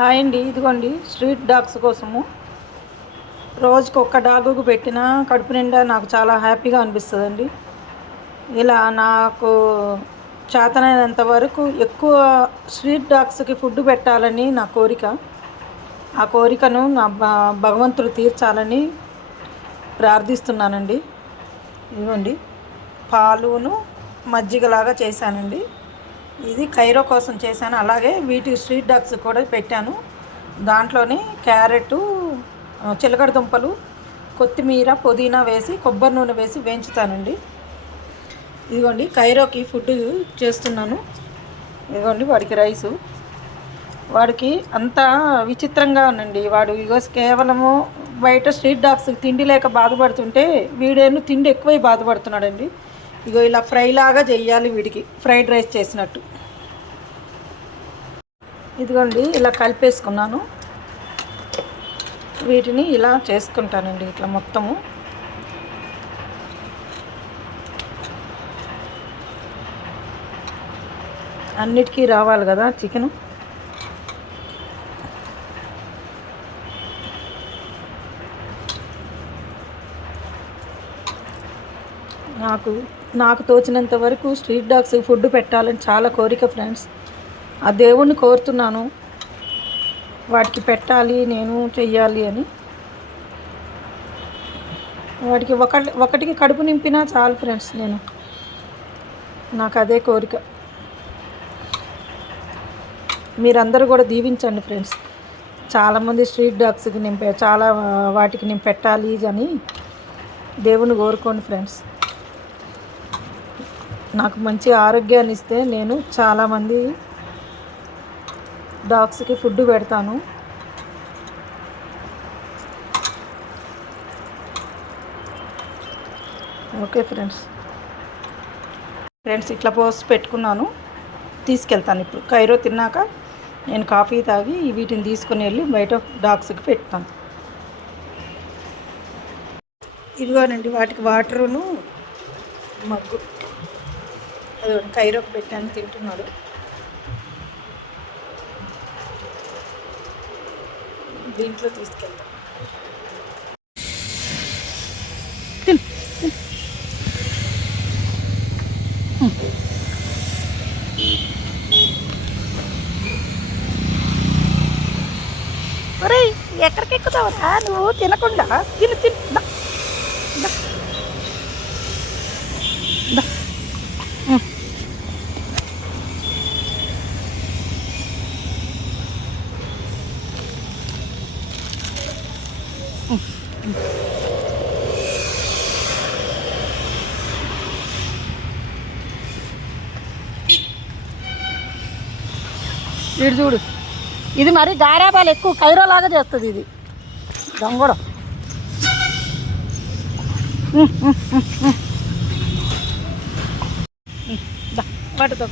Hi అండి, ఇదిగోండి street dogs కోసము రోజుకి ఒక్క డాగుకు పెట్టినా కడుపు నిండా నాకు చాలా హ్యాపీగా అనిపిస్తుందండి. ఇలా నాకు చేతనైనంత వరకు ఎక్కువ స్ట్రీట్ డాగ్స్కి ఫుడ్ పెట్టాలని నా కోరిక. ఆ కోరికను నా భగవంతుడు తీర్చాలని ప్రార్థిస్తున్నానండి. ఇదిగోండి పాలును మజ్జిగలాగా చేశానండి. ఇది కైరో కోసం చేశాను. అలాగే వీటి స్ట్రీట్ డాగ్స్ కూడా పెట్టాను. దాంట్లోనే క్యారెట్, చిలకడ దుంపలు, కొత్తిమీర, పుదీనా వేసి కొబ్బరి నూనె వేసి వేయించుతానండి. ఇదిగోండి కైరోకి ఫుడ్ చేస్తున్నాను. ఇదిగోండి వాడికి రైసు. వాడికి అంతా విచిత్రంగా ఉందండి. వాడు ఇగో కేవలము బయట స్ట్రీట్ డాగ్స్ తిండి లేక బాధపడుతుంటే వీడేను తిండి ఎక్కువై బాధపడుతున్నాడండి. ఇగో ఇలా ఫ్రై లాగా చేయాలి వీడికి, ఫ్రైడ్ రైస్ చేసినట్టు. ఇదిగోండి ఇలా కలిపేసుకున్నాను. వీటిని ఇలా చేసుకుంటానండి, ఇట్లా మొత్తము. అన్నిటికీ రావాలి కదా చికెను. నాకు తోచినంత వరకు స్ట్రీట్ డాగ్స్ ఫుడ్ పెట్టాలని చాలా కోరిక ఫ్రెండ్స్. ఆ దేవుణ్ణి కోరుతున్నాను, వాటికి పెట్టాలి, నేను చెయ్యాలి అని. వాటికి ఒకటికి కడుపు నింపినా చాలు ఫ్రెండ్స్. నాకు అదే కోరిక. మీరందరూ కూడా దీవించండి ఫ్రెండ్స్. చాలామంది స్ట్రీట్ డాగ్స్కి వాటికి నేను పెట్టాలి అని దేవుని కోరుకోండి ఫ్రెండ్స్. నాకు మంచి ఆరోగ్యాన్ని ఇస్తే నేను చాలామంది డాగ్స్కి ఫుడ్ పెడతాను. ఓకే ఫ్రెండ్స్ ఇట్లా పోసి పెట్టుకున్నాను, తీసుకెళ్తాను. ఇప్పుడు కైరో తిన్నాక నేను కాఫీ తాగి వీటిని తీసుకుని వెళ్ళి బయట డాగ్స్కి పెడతాను. ఇదిగోనండి వాటికి వాటరును మగ్గు కైరోకి పెట్టాను, తింటున్నాడు. దీంట్లో తీసుకెళ్తాను. ఒరే ఎక్కడికి ఎక్కుతావురా నువ్వు? తినకుండా తిను. వీడు చూడు, ఇది మరి గారాబాలు ఎక్కువ, కైరో లాగా చేస్తుంది ఇది దొంగడం. వాటితో